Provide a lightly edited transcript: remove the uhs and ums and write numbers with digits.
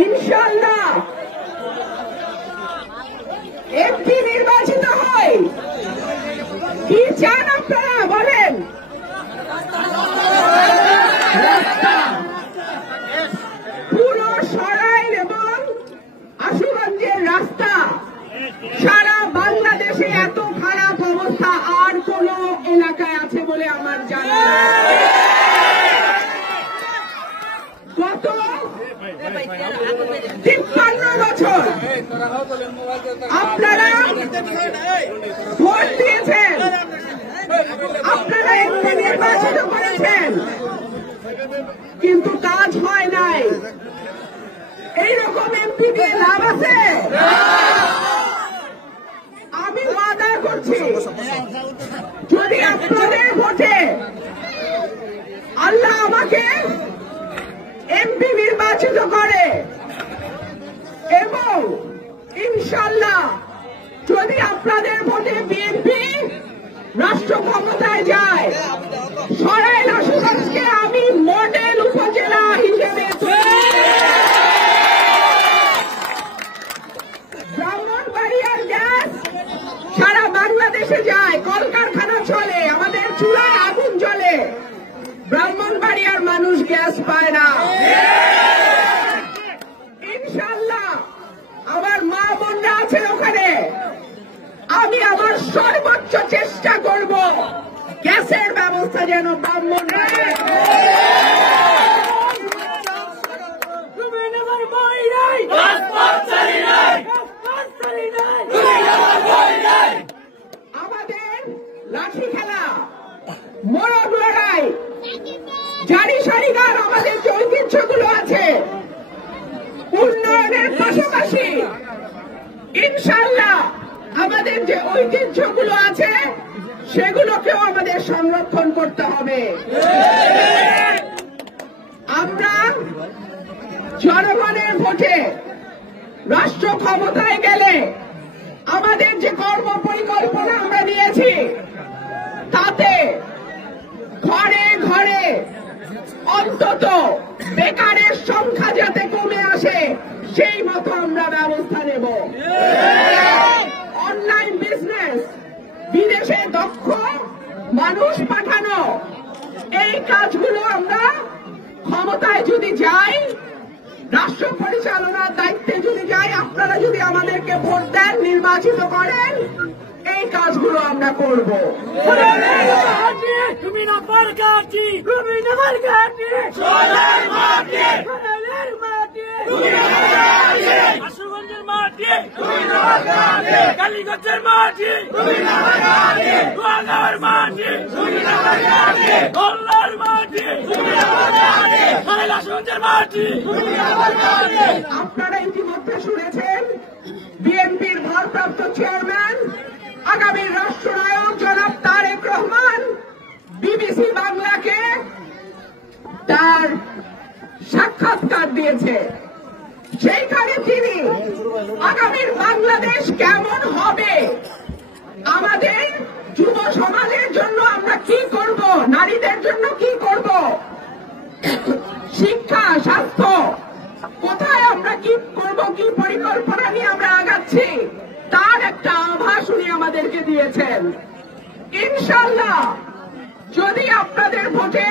ইনশাআল্লাহ এমপি নির্বাচিত হয়। কি চান আপনারা বলেন? পুরো সরাইল এবং আশুগঞ্জের রাস্তা, সারা বাংলাদেশে এত খারাপ অবস্থা আর কোন এলাকায় আছে বলে আমার জানা নেই। গত 53 বছর আপনারা ভোট দিয়েছেন, আপনারা এমপি নির্বাচিত করেছেন, কিন্তু কাজ হয় নাই। এইরকম এমপি দিয়ে লাভ আছে? আমি ওয়াদা করছি, যদি আপনাদের ভোটে আল্লাহ আমাকে এমপি নির্বাচিত করে এবং ইনশাআল্লাহ যদি আপনাদের ভোটে বিএনপি রাষ্ট্র ক্ষমতায় যায়, সরাইল আশুগঞ্জকে আমি মডেল উপজেলা হিসেবে ব্রাহ্মণবাড়িয়ার গ্যাস সারা বাংলাদেশে যায়, কলকারখানা চলে, আমাদের চুলায় আগুন জ্বলে, ব্রাহ্মণবাড়িয়ার মানুষ গ্যাস পায় না। ইনশাআল্লাহ আমার মা বোনরা আছেন ওখানে, আমি আমার সর্বোচ্চ চেষ্টা করব গ্যাসের ব্যবস্থা যেন ব্রাহ্মণবাড়িয়া। আমাদের লাঠি খেলা, মোরগ লড়াই, জারি সারি গান, আমাদের যে ঐতিহ্যগুলো আছে, উন্নয়নের পাশাপাশি ইনশাআল্লাহ আমাদের যে ঐতিহ্যগুলো আছে সেগুলোকেও আমাদের সংরক্ষণ করতে হবে। আমরা জনগণের ভোটে রাষ্ট্র ক্ষমতায় গেলে আমাদের যে কর্ম পরিকল্পনা আমরা নিয়েছি, তাতে ঘরে ঘরে অন্তত বেকারের সংখ্যা যাতে কমে আসে সেই মতো আমরা ব্যবস্থা নেব। অনলাইন বিজনেস, বিদেশে দক্ষ মানুষ পাঠানো, এই কাজগুলো আমরা ক্ষমতায় যদি যাই, রাষ্ট্র পরিচালনার দায়িত্বে যদি যাই, আপনারা যদি আমাদেরকে ভোট দেন, নির্বাচিত করেন, এই কাজগুলো আমরা করব। তুমি না পারগাছি, তুমি না পারগাছি, সোনার মাটি, সোনার মাটি, তুমি না পারগাছি, আশুগঞ্জের মাটি, তুমি না পারগাছি, কালীগঞ্জের মাটি, তুমি না পারগাছি, সোনার মাটি, তুমি না পারগাছি, সোনার মাটি, তুমি না পারগাছি, আশুগঞ্জের মাটি, তুমি না পারগাছি। আপনারা ইতিমধ্যে শুনেছেন বিএনপির ভারপ্রাপ্ত চেয়ারম্যান আগামী রাষ্ট্রনায়ক জনাব তারেক রহমান বিবিসি বাংলাকে তার সাক্ষাৎকার দিয়েছে। সেইখানে তিনি আগামীর বাংলাদেশ কেমন হবে, আমাদের যুব সমাজের জন্য আমরা কি করব, নারীদের জন্য কি করব, শিক্ষা, স্বাস্থ্য, কোথায় আমরা কি করব, কি পরিকল্পনা নিয়ে আমরা আগাচ্ছি, তার একটা আভাস উনি আমাদেরকে দিয়েছেন। ইনশাআল্লাহ যদি আপনাদের ভোটে